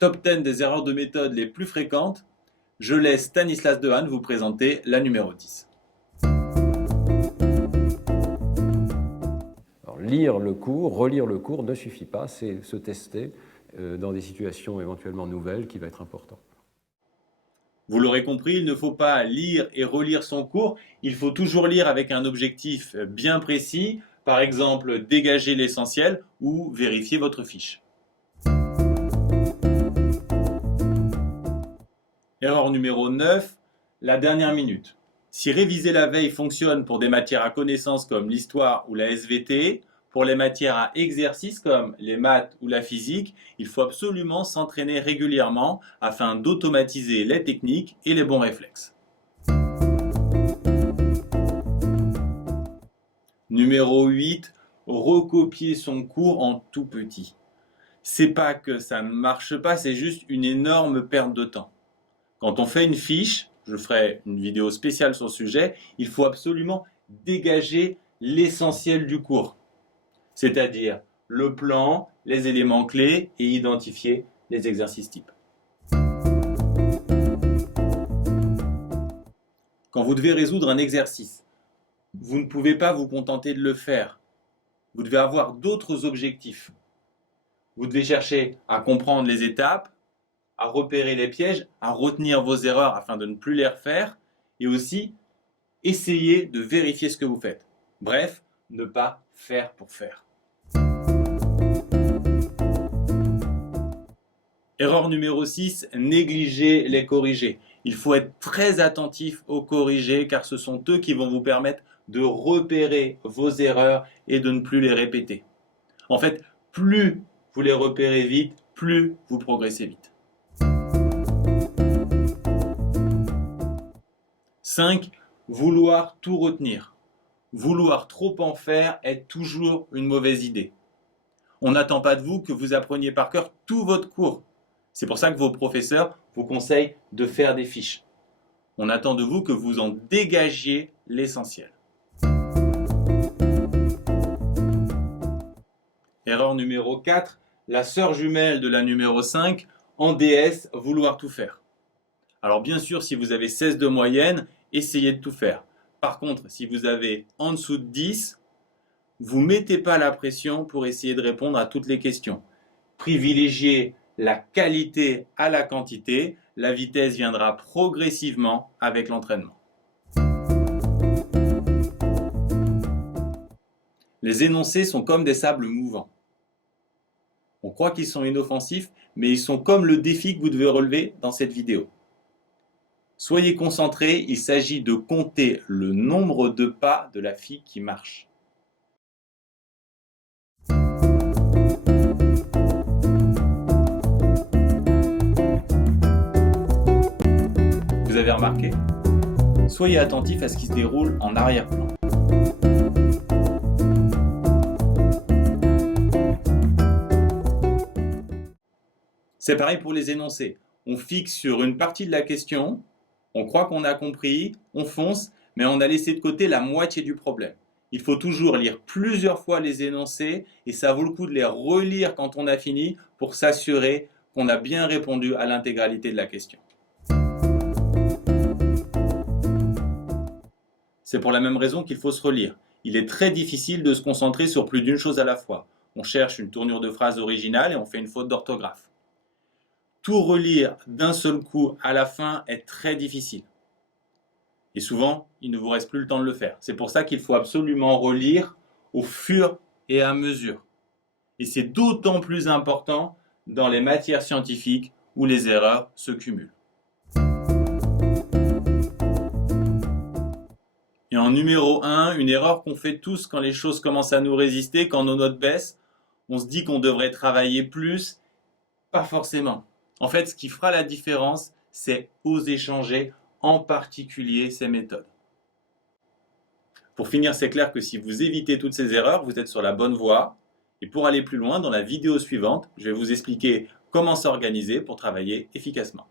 Top 10 des erreurs de méthode les plus fréquentes, je laisse Stanislas Dehaene vous présenter la numéro 10. Alors, lire le cours, relire le cours ne suffit pas, c'est se tester dans des situations éventuellement nouvelles qui va être important. Vous l'aurez compris, il ne faut pas lire et relire son cours, il faut toujours lire avec un objectif bien précis, par exemple dégager l'essentiel ou vérifier votre fiche. Erreur numéro 9, la dernière minute. Si réviser la veille fonctionne pour des matières à connaissance comme l'histoire ou la SVT, pour les matières à exercice comme les maths ou la physique, il faut absolument s'entraîner régulièrement afin d'automatiser les techniques et les bons réflexes. Numéro 8, recopier son cours en tout petit. C'est pas que ça ne marche pas, c'est juste une énorme perte de temps. Quand on fait une fiche, je ferai une vidéo spéciale sur le sujet, il faut absolument dégager l'essentiel du cours. C'est-à-dire le plan, les éléments clés et identifier les exercices types. Quand vous devez résoudre un exercice, vous ne pouvez pas vous contenter de le faire. Vous devez avoir d'autres objectifs. Vous devez chercher à comprendre les étapes, à repérer les pièges, à retenir vos erreurs afin de ne plus les refaire, et aussi essayer de vérifier ce que vous faites. Bref, ne pas faire pour faire. Erreur numéro 6, négliger les corrigés. Il faut être très attentif aux corrigés car ce sont eux qui vont vous permettre de repérer vos erreurs et de ne plus les répéter. En fait, plus vous les repérez vite, plus vous progressez vite. 5. Vouloir tout retenir. Vouloir trop en faire est toujours une mauvaise idée. On n'attend pas de vous que vous appreniez par cœur tout votre cours. C'est pour ça que vos professeurs vous conseillent de faire des fiches. On attend de vous que vous en dégagiez l'essentiel. Erreur numéro 4, la sœur jumelle de la numéro 5, en DS, vouloir tout faire. Alors bien sûr, si vous avez 16 de moyenne, essayez de tout faire. Par contre, si vous avez en dessous de 10, vous ne mettez pas la pression pour essayer de répondre à toutes les questions. Privilégiez la qualité à la quantité, la vitesse viendra progressivement avec l'entraînement. Les énoncés sont comme des sables mouvants. On croit qu'ils sont inoffensifs, mais ils sont comme le défi que vous devez relever dans cette vidéo. Soyez concentrés, il s'agit de compter le nombre de pas de la fille qui marche. Vous avez remarqué? Soyez attentifs à ce qui se déroule en arrière-plan. C'est pareil pour les énoncés. On fixe sur une partie de la question, on croit qu'on a compris, on fonce, mais on a laissé de côté la moitié du problème. Il faut toujours lire plusieurs fois les énoncés et ça vaut le coup de les relire quand on a fini pour s'assurer qu'on a bien répondu à l'intégralité de la question. C'est pour la même raison qu'il faut se relire. Il est très difficile de se concentrer sur plus d'une chose à la fois. On cherche une tournure de phrase originale et on fait une faute d'orthographe. Tout relire d'un seul coup à la fin est très difficile. Et souvent, il ne vous reste plus le temps de le faire. C'est pour ça qu'il faut absolument relire au fur et à mesure. Et c'est d'autant plus important dans les matières scientifiques où les erreurs se cumulent. Et en numéro 1, une erreur qu'on fait tous quand les choses commencent à nous résister, quand nos notes baissent, on se dit qu'on devrait travailler plus. Pas forcément. En fait, ce qui fera la différence, c'est oser changer, en particulier ces méthodes. Pour finir, c'est clair que si vous évitez toutes ces erreurs, vous êtes sur la bonne voie. Et pour aller plus loin, dans la vidéo suivante, je vais vous expliquer comment s'organiser pour travailler efficacement.